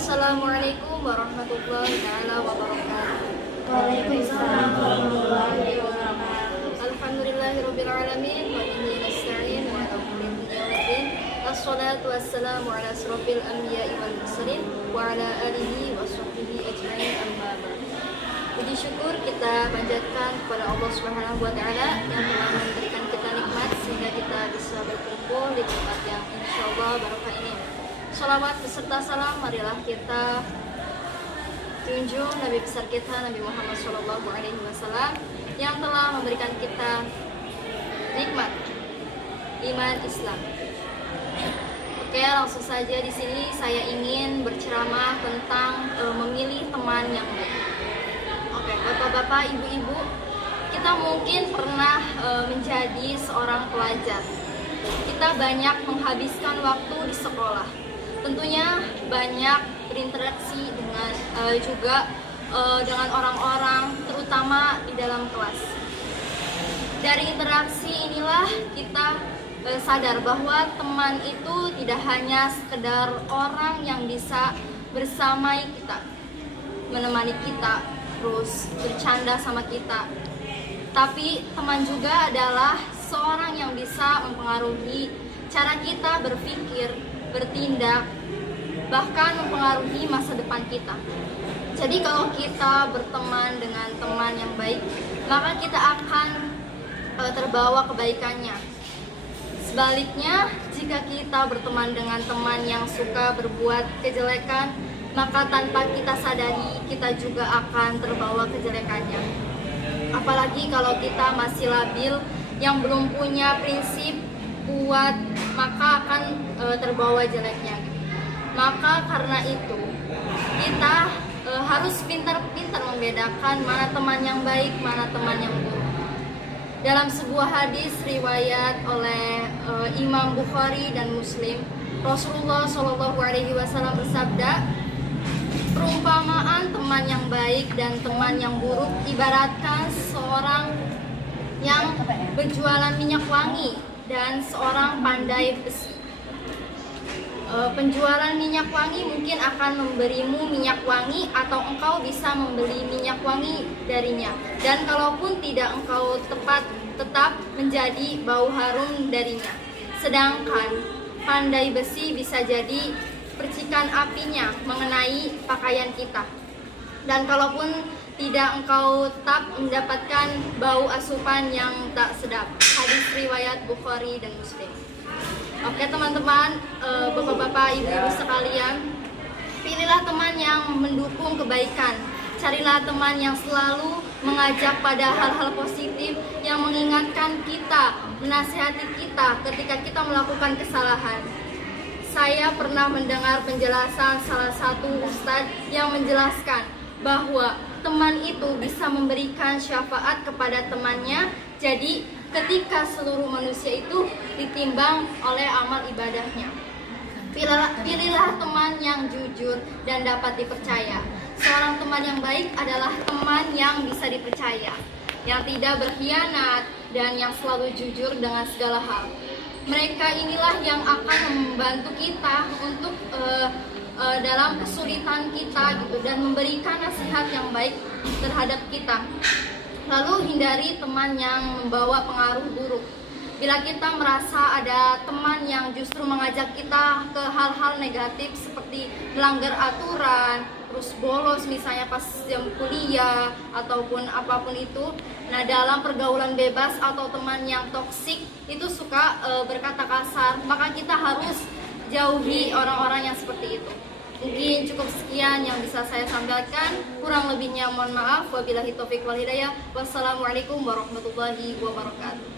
Assalamualaikum warahmatullahi taala wabarakatuh. Waalaikumsalam warahmatullahi wabarakatuh. Alhamdulillahirabbil alamin wa bihi nasta'in wa ala kulli yawmin. Wassalatu wassalamu ala asrofil anbiya'i wal mursalin wa ala alihi wa sahbihi ajma'in amma ba'd. Puji syukur kita panjatkan kepada Allah Subhanahu wa taala yang telah memberikan kita nikmat sehingga kita bisa berkumpul di tempat yang insyaallah barokah ini. Salawat beserta salam marilah kita junjung Nabi besar kita Nabi Muhammad SAW yang telah memberikan kita nikmat iman Islam. Oke, langsung saja di sini saya ingin berceramah tentang memilih teman yang baik. Oke, bapak-bapak, ibu-ibu, kita mungkin pernah menjadi seorang pelajar. Kita banyak menghabiskan waktu di sekolah. Tentunya banyak berinteraksi dengan dengan orang-orang, terutama di dalam kelas. Dari interaksi inilah kita sadar bahwa teman itu tidak hanya sekedar orang yang bisa bersamai kita, menemani kita, terus bercanda sama kita. Tapi teman juga adalah seorang yang bisa mempengaruhi cara kita berpikir, bertindak, bahkan mempengaruhi masa depan kita. Jadi kalau kita berteman dengan teman yang baik, maka kita akan terbawa kebaikannya. Sebaliknya, jika kita berteman dengan teman yang suka berbuat kejelekan, maka tanpa kita sadari, kita juga akan terbawa kejelekannya. Apalagi kalau kita masih labil, yang belum punya prinsip kuat, maka akan terbawa jeleknya. Maka karena itu, kita harus pintar-pintar membedakan mana teman yang baik, mana teman yang buruk. Dalam sebuah hadis riwayat oleh Imam Bukhari dan Muslim, Rasulullah SAW bersabda, perumpamaan teman yang baik dan teman yang buruk ibaratkan seorang yang berjualan minyak wangi dan seorang pandai besi. Penjualan minyak wangi mungkin akan memberimu minyak wangi atau engkau bisa membeli minyak wangi darinya. Dan kalaupun tidak, engkau tetap menjadi bau harum darinya. Sedangkan pandai besi bisa jadi percikan apinya mengenai pakaian kita. Dan kalaupun tidak, engkau tetap mendapatkan bau asupan yang tak sedap. Hadis riwayat Bukhari dan Muslim. Oke teman-teman, bapak-bapak, ibu-ibu sekalian, pilihlah teman yang mendukung kebaikan. Carilah teman yang selalu mengajak pada hal-hal positif, yang mengingatkan kita, menasihati kita ketika kita melakukan kesalahan. Saya pernah mendengar penjelasan salah satu ustadz yang menjelaskan bahwa teman itu bisa memberikan syafaat kepada temannya. Jadi ketika seluruh manusia itu ditimbang oleh amal ibadahnya. Pilihlah teman yang jujur dan dapat dipercaya. Seorang teman yang baik adalah teman yang bisa dipercaya, yang tidak berkhianat dan yang selalu jujur dengan segala hal. Mereka inilah yang akan membantu kita untuk dalam kesulitan kita gitu, dan memberikan nasihat yang baik terhadap kita. Lalu hindari teman yang membawa pengaruh buruk. Bila kita merasa ada teman yang justru mengajak kita ke hal-hal negatif seperti melanggar aturan, terus bolos misalnya pas jam kuliah ataupun apapun itu. Nah, dalam pergaulan bebas atau teman yang toksik itu suka berkata kasar, maka kita harus jauhi orang-orang yang seperti itu. Mungkin cukup sekian yang bisa saya sampaikan. Kurang lebihnya mohon maaf. Wabillahi taufiq wal hidayah. Wassalamualaikum warahmatullahi wabarakatuh.